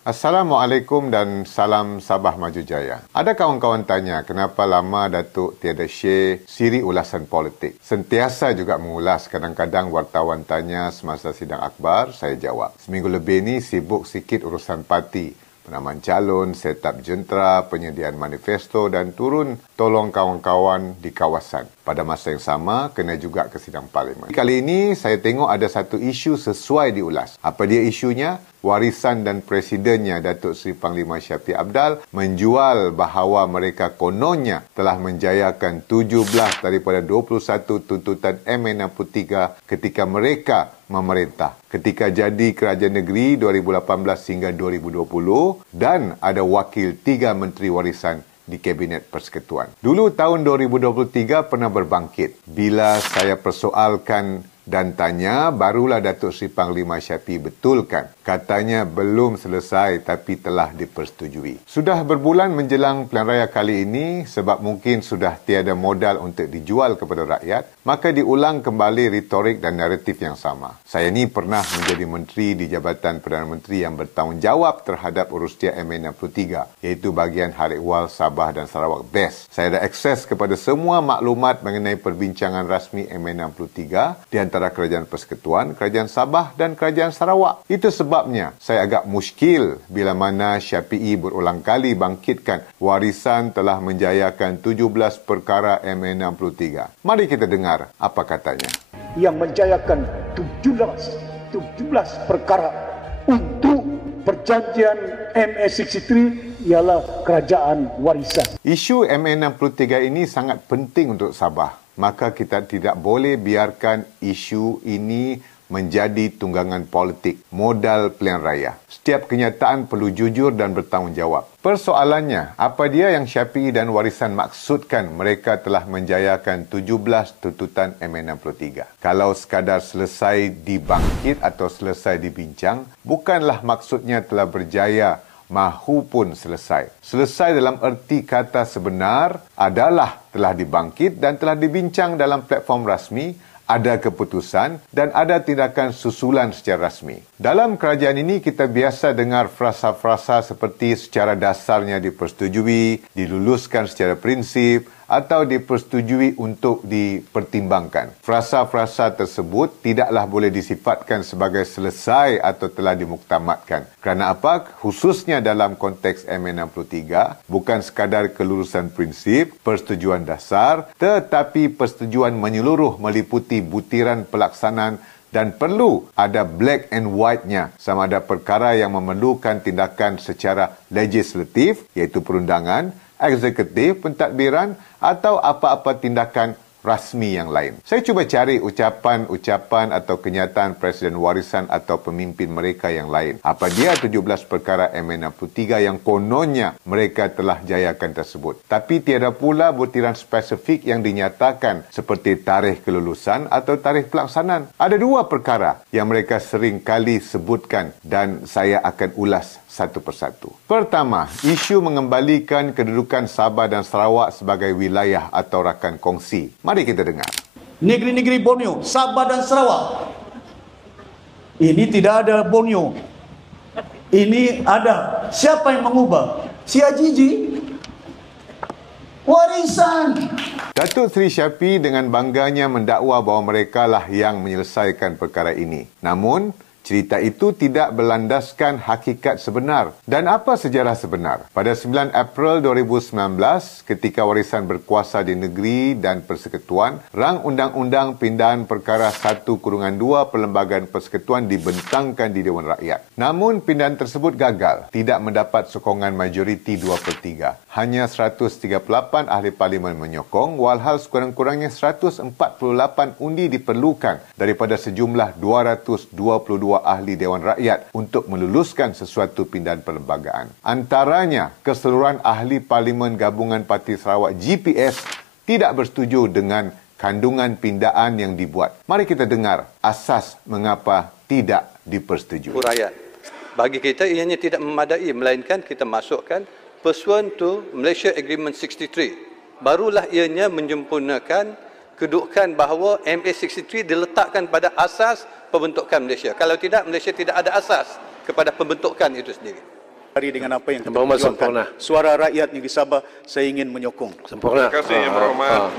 Assalamualaikum dan salam Sabah Maju Jaya. Ada kawan-kawan tanya kenapa lama Datuk tiada share siri ulasan politik. Sentiasa juga mengulas, kadang-kadang wartawan tanya semasa sidang akhbar, saya jawab. Seminggu lebih ni sibuk sikit urusan parti. Penamaan calon, setap jentera, penyediaan manifesto dan turun tolong kawan-kawan di kawasan. Pada masa yang sama, kena juga ke sidang parlimen. Kali ini, saya tengok ada satu isu sesuai diulas. Apa dia isunya? Warisan dan presidennya Datuk Seri Panglima Shafie Apdal menjual bahawa mereka kononnya telah menjayakan 17 daripada 21 tuntutan MA63 ketika mereka memerintah. Ketika jadi kerajaan negeri 2018 hingga 2020 dan ada wakil 3 menteri warisan di Kabinet Persekutuan. Dulu tahun 2023 pernah berbangkit. Bila saya persoalkan dan tanya, barulah Datuk Seri Panglima Shafie betulkan. Katanya belum selesai tapi telah dipersetujui. Sudah berbulan menjelang pilihan raya kali ini sebab mungkin sudah tiada modal untuk dijual kepada rakyat, maka diulang kembali retorik dan naratif yang sama. Saya ni pernah menjadi menteri di Jabatan Perdana Menteri yang bertanggungjawab terhadap urustia MA63, iaitu bahagian Hari Ehwal Sabah dan Sarawak BES. Saya ada akses kepada semua maklumat mengenai perbincangan rasmi MA63 di antara Kerajaan Persekutuan, Kerajaan Sabah dan Kerajaan Sarawak. Itu sebabnya saya agak muskil bila mana Shafie berulang kali bangkitkan warisan telah menjayakan 17 perkara MA63. Mari kita dengar apa katanya. Yang menjayakan 17 perkara untuk perjanjian MA63 ialah kerajaan warisan. Isu MA63 ini sangat penting untuk Sabah. Maka kita tidak boleh biarkan isu ini menjadi tunggangan politik, modal pilihan raya. Setiap kenyataan perlu jujur dan bertanggungjawab. Persoalannya, apa dia yang Shafie dan warisan maksudkan mereka telah menjayakan 17 tuntutan MA63? Kalau sekadar selesai dibangkit atau selesai dibincang, bukanlah maksudnya telah berjaya mahupun selesai. Selesai dalam erti kata sebenar adalah telah dibangkit dan telah dibincang dalam platform rasmi, ada keputusan dan ada tindakan susulan secara rasmi. Dalam kerajaan ini kita biasa dengar frasa-frasa seperti secara dasarnya dipersetujui, diluluskan secara prinsip atau dipersetujui untuk dipertimbangkan. Frasa-frasa tersebut tidaklah boleh disifatkan sebagai selesai atau telah dimuktamadkan. Kerana apa? Khususnya dalam konteks MA63, bukan sekadar kelulusan prinsip, persetujuan dasar, tetapi persetujuan menyeluruh meliputi butiran pelaksanaan dan perlu ada black and white-nya sama ada perkara yang memerlukan tindakan secara legislatif, iaitu perundangan, eksekutif, pentadbiran atau apa-apa tindakan rasmi yang lain. Saya cuba cari ucapan-ucapan atau kenyataan Presiden warisan atau pemimpin mereka yang lain. Apa dia 17 perkara MA63 yang kononnya mereka telah jayakan tersebut. Tapi tiada pula butiran spesifik yang dinyatakan seperti tarikh kelulusan atau tarikh pelaksanaan. Ada 2 perkara yang mereka sering kali sebutkan dan saya akan ulas satu persatu. Pertama, isu mengembalikan kedudukan Sabah dan Sarawak sebagai wilayah atau rakan kongsi. Mari kita dengar. Negeri-negeri Borneo, Sabah dan Sarawak. Ini tidak ada Borneo. Ini ada. Siapa yang mengubah? Si Ajiji. Warisan. Datuk Seri Shafie dengan bangganya mendakwa bahawa mereka lah yang menyelesaikan perkara ini. Namun, cerita itu tidak berlandaskan hakikat sebenar. Dan apa sejarah sebenar? Pada 9 April 2019, ketika warisan berkuasa di negeri dan persekutuan, rang Undang-Undang Pindahan Perkara 1/2 Perlembagaan Persekutuan dibentangkan di Dewan Rakyat. Namun, pindahan tersebut gagal, tidak mendapat sokongan majoriti 2/3. Hanya 138 ahli parlimen menyokong, walhal sekurang-kurangnya 148 undi diperlukan daripada sejumlah 222 ahli Dewan Rakyat untuk meluluskan sesuatu pindahan perlembagaan. Antaranya, keseluruhan ahli Parlimen Gabungan Parti Sarawak GPS tidak bersetuju dengan kandungan pindahan yang dibuat. Mari kita dengar asas mengapa tidak dipersetujui. Rakyat. Bagi kita ianya tidak memadai, melainkan kita masukkan pursuant to Malaysia Agreement 63. Barulah ianya menyempurnakan kedudukan bahawa MA63 diletakkan pada asas pembentukan Malaysia. Kalau tidak, Malaysia tidak ada asas kepada pembentukan itu sendiri. Dengan apa yang kita perjuangkan, suara rakyat negeri Sabah, saya ingin menyokong. Sempurna. Terima kasih Yang Berhormat.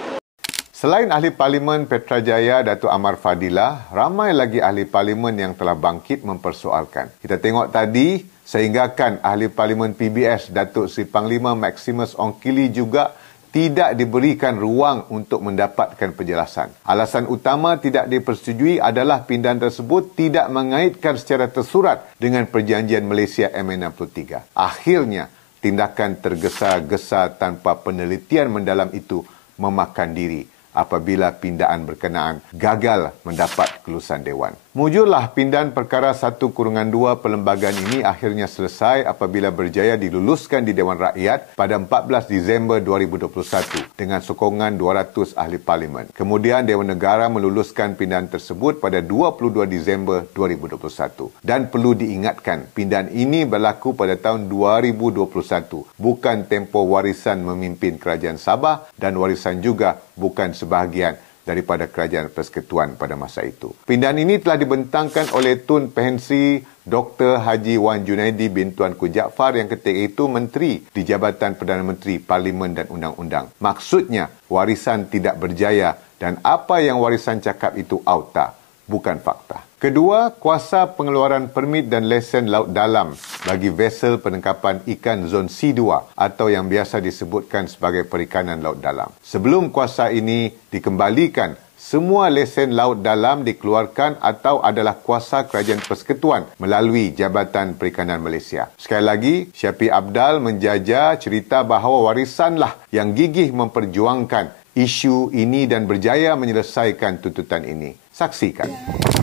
Selain Ahli Parlimen Petrajaya Datuk Amar Fadilah, ramai lagi Ahli Parlimen yang telah bangkit mempersoalkan. Kita tengok tadi, sehinggakan Ahli Parlimen PBS Datuk Seri Panglima Maximus Ongkili juga tidak diberikan ruang untuk mendapatkan penjelasan. Alasan utama tidak dipersetujui adalah pindahan tersebut tidak mengaitkan secara tersurat dengan perjanjian Malaysia MA63. Akhirnya, tindakan tergesa-gesa tanpa penelitian mendalam itu memakan diri apabila pindahan berkenaan gagal mendapat kelulusan Dewan. Mujurlah pindahan perkara 1/2 perlembagaan ini akhirnya selesai apabila berjaya diluluskan di Dewan Rakyat pada 14 Disember 2021 dengan sokongan 200 ahli parlimen. Kemudian Dewan Negara meluluskan pindahan tersebut pada 22 Disember 2021. Dan perlu diingatkan, pindahan ini berlaku pada tahun 2021, bukan tempoh warisan memimpin Kerajaan Sabah dan warisan juga bukan sebahagian daripada Kerajaan Persekutuan pada masa itu. Pindahan ini telah dibentangkan oleh Tun Pensi Dr. Haji Wan Junaidi bin Tuanku Jaafar yang ketika itu Menteri di Jabatan Perdana Menteri, Parlimen dan Undang-Undang. Maksudnya, warisan tidak berjaya dan apa yang warisan cakap itu auta, bukan fakta. Kedua, kuasa pengeluaran permit dan lesen laut dalam bagi vesel penangkapan ikan zon C2 atau yang biasa disebutkan sebagai perikanan laut dalam. Sebelum kuasa ini dikembalikan, semua lesen laut dalam dikeluarkan atau adalah kuasa Kerajaan Persekutuan melalui Jabatan Perikanan Malaysia. Sekali lagi, Syafiq Abdal menjajah cerita bahawa warisanlah yang gigih memperjuangkan isu ini dan berjaya menyelesaikan tuntutan ini. Saksikan.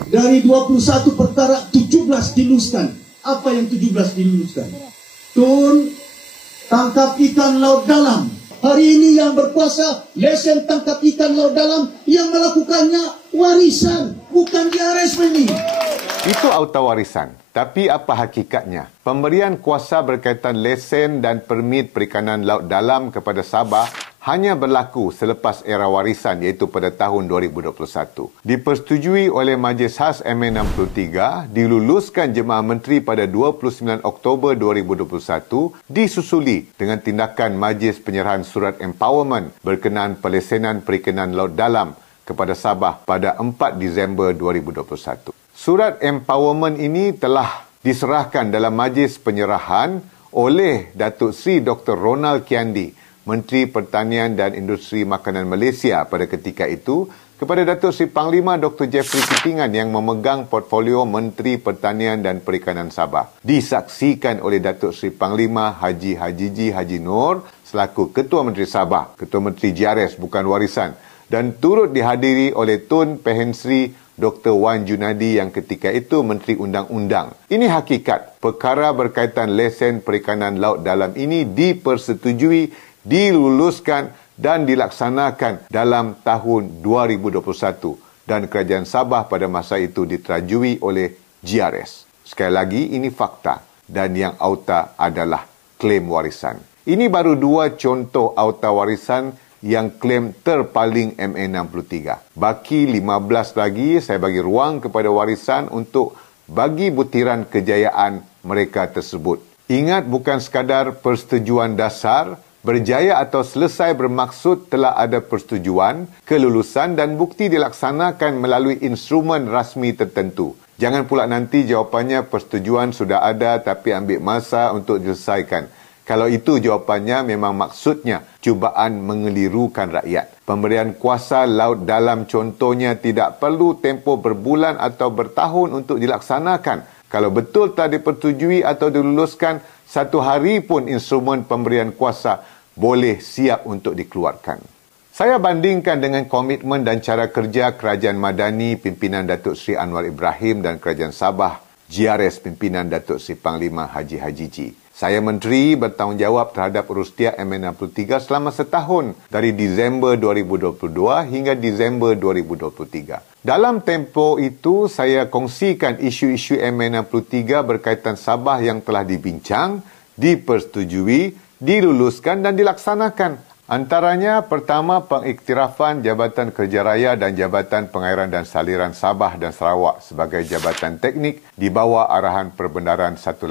Dari 21 perkara, 17 diluluskan. Apa yang 17 diluluskan? Tun, tangkap ikan laut dalam. Hari ini yang berkuasa lesen tangkap ikan laut dalam, yang melakukannya warisan, bukan JRS ini. Itu auta warisan. Tapi apa hakikatnya? Pemberian kuasa berkaitan lesen dan permit perikanan laut dalam kepada Sabah hanya berlaku selepas era warisan iaitu pada tahun 2021. Dipersetujui oleh Majlis Khas MA63, diluluskan Jemaah Menteri pada 29 Oktober 2021, disusuli dengan tindakan Majlis Penyerahan Surat Empowerment berkenaan pelesenan perikanan laut dalam kepada Sabah pada 4 Disember 2021. Surat empowerment ini telah diserahkan dalam majlis penyerahan oleh Datuk Seri Dr. Ronald Kiandi, Menteri Pertanian dan Industri Makanan Malaysia pada ketika itu, kepada Datuk Seri Panglima Dr. Jeffrey Kitingan yang memegang portfolio Menteri Pertanian dan Perikanan Sabah. Disaksikan oleh Datuk Seri Panglima Haji Hajiji Haji Nur selaku Ketua Menteri Sabah, Ketua Menteri JRS bukan warisan, dan turut dihadiri oleh Tun Pehensri Dr. Wan Junadi yang ketika itu Menteri Undang-Undang. Ini hakikat. Perkara berkaitan lesen perikanan laut dalam ini dipersetujui, diluluskan dan dilaksanakan dalam tahun 2021 dan Kerajaan Sabah pada masa itu diterajui oleh JRS. Sekali lagi, ini fakta dan yang auta adalah klaim warisan. Ini baru 2 contoh auta warisan yang klaim terpaling MA63. Baki 15 lagi, saya bagi ruang kepada warisan untuk bagi butiran kejayaan mereka tersebut. Ingat, bukan sekadar persetujuan dasar, berjaya atau selesai bermaksud telah ada persetujuan, kelulusan dan bukti dilaksanakan melalui instrumen rasmi tertentu. Jangan pula nanti jawapannya persetujuan sudah ada tapi ambil masa untuk diselesaikan. Kalau itu jawapannya memang maksudnya cubaan mengelirukan rakyat. Pemberian kuasa laut dalam contohnya tidak perlu tempoh berbulan atau bertahun untuk dilaksanakan. Kalau betul telah dipersetujui atau diluluskan, 1 hari pun instrumen pemberian kuasa boleh siap untuk dikeluarkan. Saya bandingkan dengan komitmen dan cara kerja Kerajaan Madani pimpinan Datuk Seri Anwar Ibrahim dan Kerajaan Sabah JRS pimpinan Datuk Seri Panglima Haji Hajiji. Saya Menteri bertanggungjawab terhadap urustia MA63 selama setahun dari Disember 2022 hingga Disember 2023. Dalam tempoh itu, saya kongsikan isu-isu MA63 berkaitan Sabah yang telah dibincang, dipersetujui, diluluskan dan dilaksanakan. Antaranya, pertama, pengiktirafan Jabatan Kerja Raya dan Jabatan Pengairan dan Saliran Sabah dan Sarawak sebagai jabatan teknik di bawah arahan Perbendaharaan 182.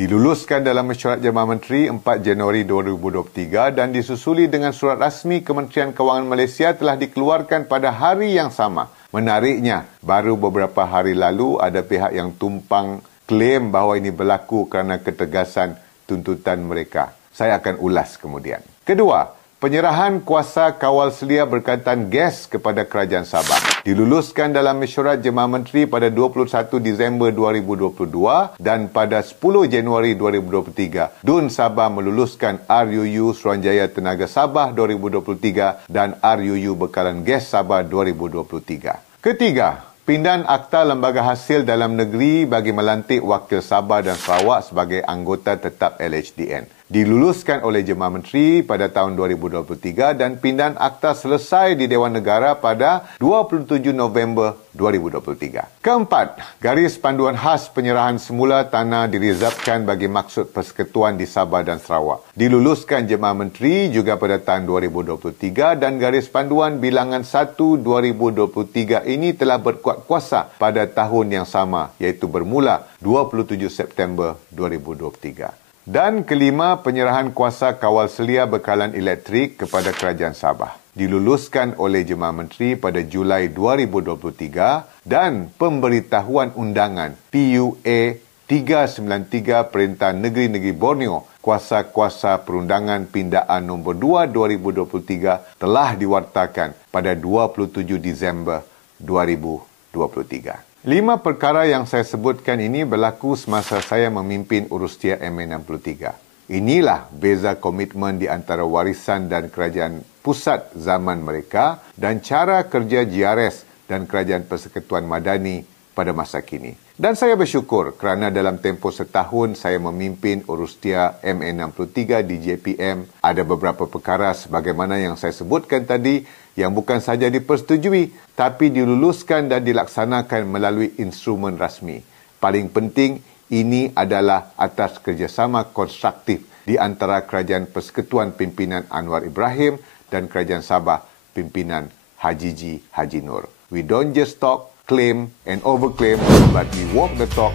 Diluluskan dalam Mesyuarat Jabatan Menteri 4 Januari 2023 dan disusuli dengan surat rasmi Kementerian Kewangan Malaysia telah dikeluarkan pada hari yang sama. Menariknya, baru beberapa hari lalu ada pihak yang tumpang klaim bahawa ini berlaku kerana ketegasan tuntutan mereka. Saya akan ulas kemudian. Kedua, penyerahan kuasa kawal selia berkaitan gas kepada Kerajaan Sabah. Diluluskan dalam Mesyuarat Jemaah Menteri pada 21 Disember 2022 dan pada 10 Januari 2023, DUN Sabah meluluskan RUU Suruhanjaya Tenaga Sabah 2023 dan RUU Bekalan Gas Sabah 2023. Ketiga, pindahan Akta Lembaga Hasil Dalam Negeri bagi melantik Wakil Sabah dan Sarawak sebagai anggota tetap LHDN. Diluluskan oleh Jemaah Menteri pada tahun 2023 dan pindahan akta selesai di Dewan Negara pada 27 November 2023. Keempat, garis panduan khas penyerahan semula tanah dirizabkan bagi maksud persekutuan di Sabah dan Sarawak. Diluluskan Jemaah Menteri juga pada tahun 2023 dan garis panduan bilangan 1 2023 ini telah berkuat kuasa pada tahun yang sama iaitu bermula 27 September 2023. Dan kelima, penyerahan kuasa kawal selia bekalan elektrik kepada Kerajaan Sabah. Diluluskan oleh Jemaah Menteri pada Julai 2023 dan pemberitahuan undangan PUA 393 Perintah Negeri-Negeri Borneo Kuasa-Kuasa Perundangan Pindaan nombor 2 2023 telah diwartakan pada 27 Disember 2023. 5 perkara yang saya sebutkan ini berlaku semasa saya memimpin Urustia MA63. Inilah beza komitmen di antara warisan dan kerajaan pusat zaman mereka dan cara kerja GRS dan Kerajaan Persekutuan Madani pada masa kini. Dan saya bersyukur kerana dalam tempoh setahun saya memimpin Urustia MA63 di JPM, ada beberapa perkara sebagaimana yang saya sebutkan tadi yang bukan sahaja dipersetujui tapi diluluskan dan dilaksanakan melalui instrumen rasmi. Paling penting, ini adalah atas kerjasama konstruktif di antara Kerajaan Persekutuan Pimpinan Anwar Ibrahim dan Kerajaan Sabah Pimpinan Haji G. Haji Nur. We don't just talk, claim and overclaim, but we walk the talk,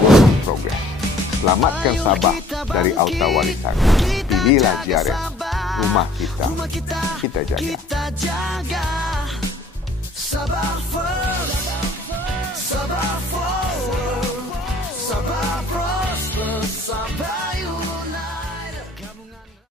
work in progress. Selamatkan Sabah dari auta warisan. Pilihlah GRS. Rumah kita, kita jaga. Sabah first, Sabah